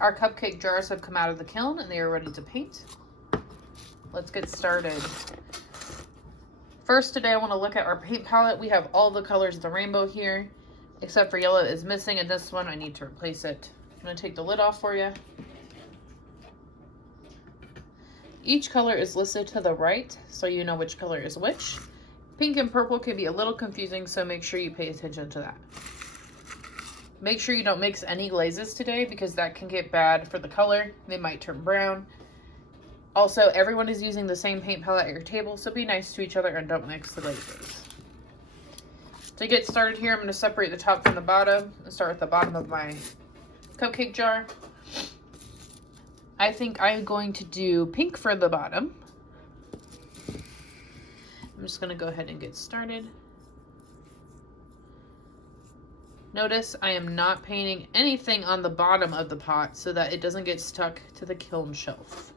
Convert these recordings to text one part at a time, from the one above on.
Our cupcake jars have come out of the kiln and they are ready to paint. Let's get started. First today I want to look at our paint palette. We have all the colors of the rainbow here, except for yellow is missing, and this one I need to replace it. I'm going to take the lid off for you. Each color is listed to the right, so you know which color is which. Pink and purple can be a little confusing, so make sure you pay attention to that. Make sure you don't mix any glazes today because that can get bad for the color. They might turn brown. Also, everyone is using the same paint palette at your table, so be nice to each other and don't mix the glazes. To get started here, I'm going to separate the top from the bottom and start with the bottom of my cupcake jar. I think I'm going to do pink for the bottom. I'm just going to go ahead and get started. Notice I am not painting anything on the bottom of the pot so that it doesn't get stuck to the kiln shelf.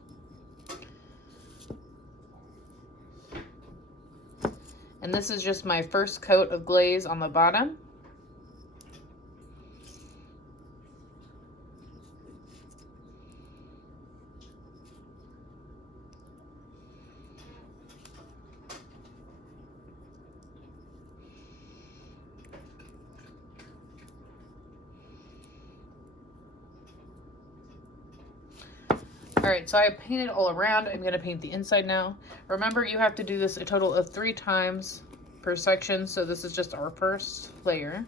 And this is just my first coat of glaze on the bottom. All right, so I painted all around. I'm gonna paint the inside now. Remember, you have to do this a total of 3 times per section, so this is just our first layer.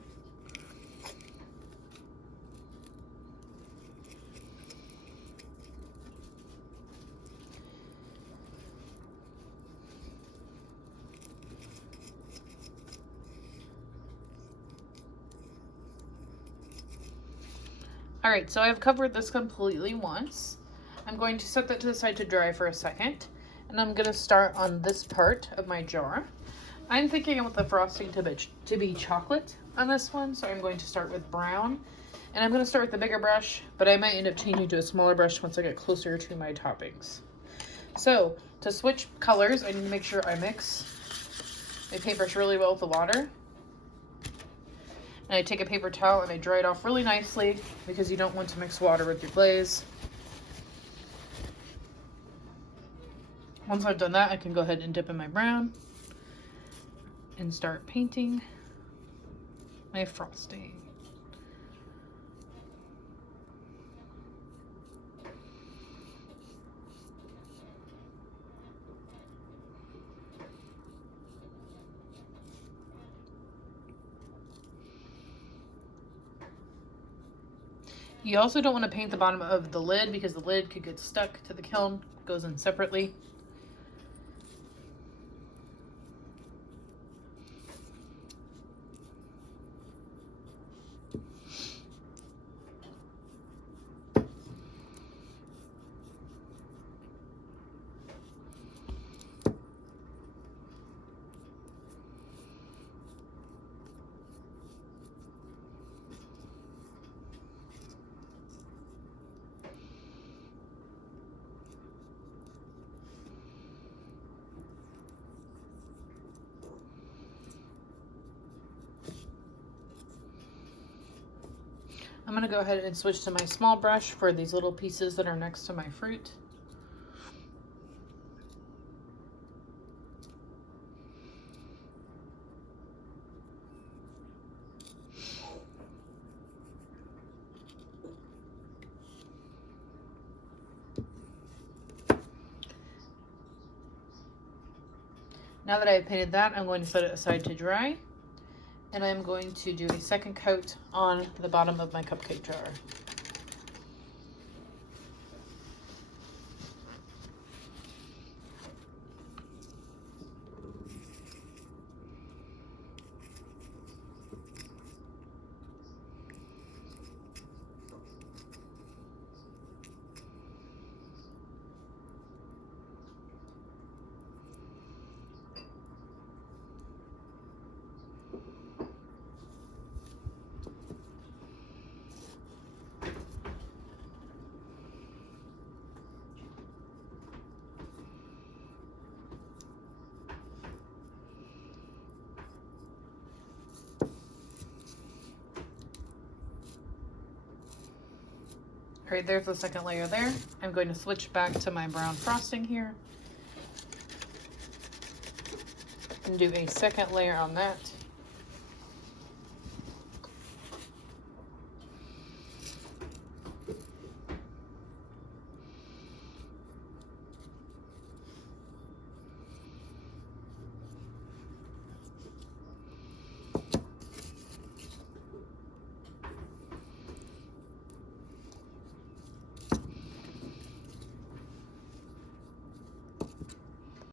All right, so I've covered this completely once. I'm going to set that to the side to dry for a second, and I'm going to start on this part of my jar. I'm thinking I want the frosting to be chocolate on this one, so I'm going to start with brown. And I'm going to start with the bigger brush, but I might end up changing to a smaller brush once I get closer to my toppings. So, to switch colors, I need to make sure I mix my paintbrush really well with the water. And I take a paper towel and I dry it off really nicely because you don't want to mix water with your glaze. Once I've done that, I can go ahead and dip in my brown and start painting my frosting. You also don't want to paint the bottom of the lid because the lid could get stuck to the kiln. It goes in separately. I'm going to go ahead and switch to my small brush for these little pieces that are next to my fruit. Now that I've painted that, I'm going to set it aside to dry. And I'm going to do a second coat on the bottom of my cupcake jar. All right, there's the second layer there. I'm going to switch back to my brown frosting here and do a second layer on that.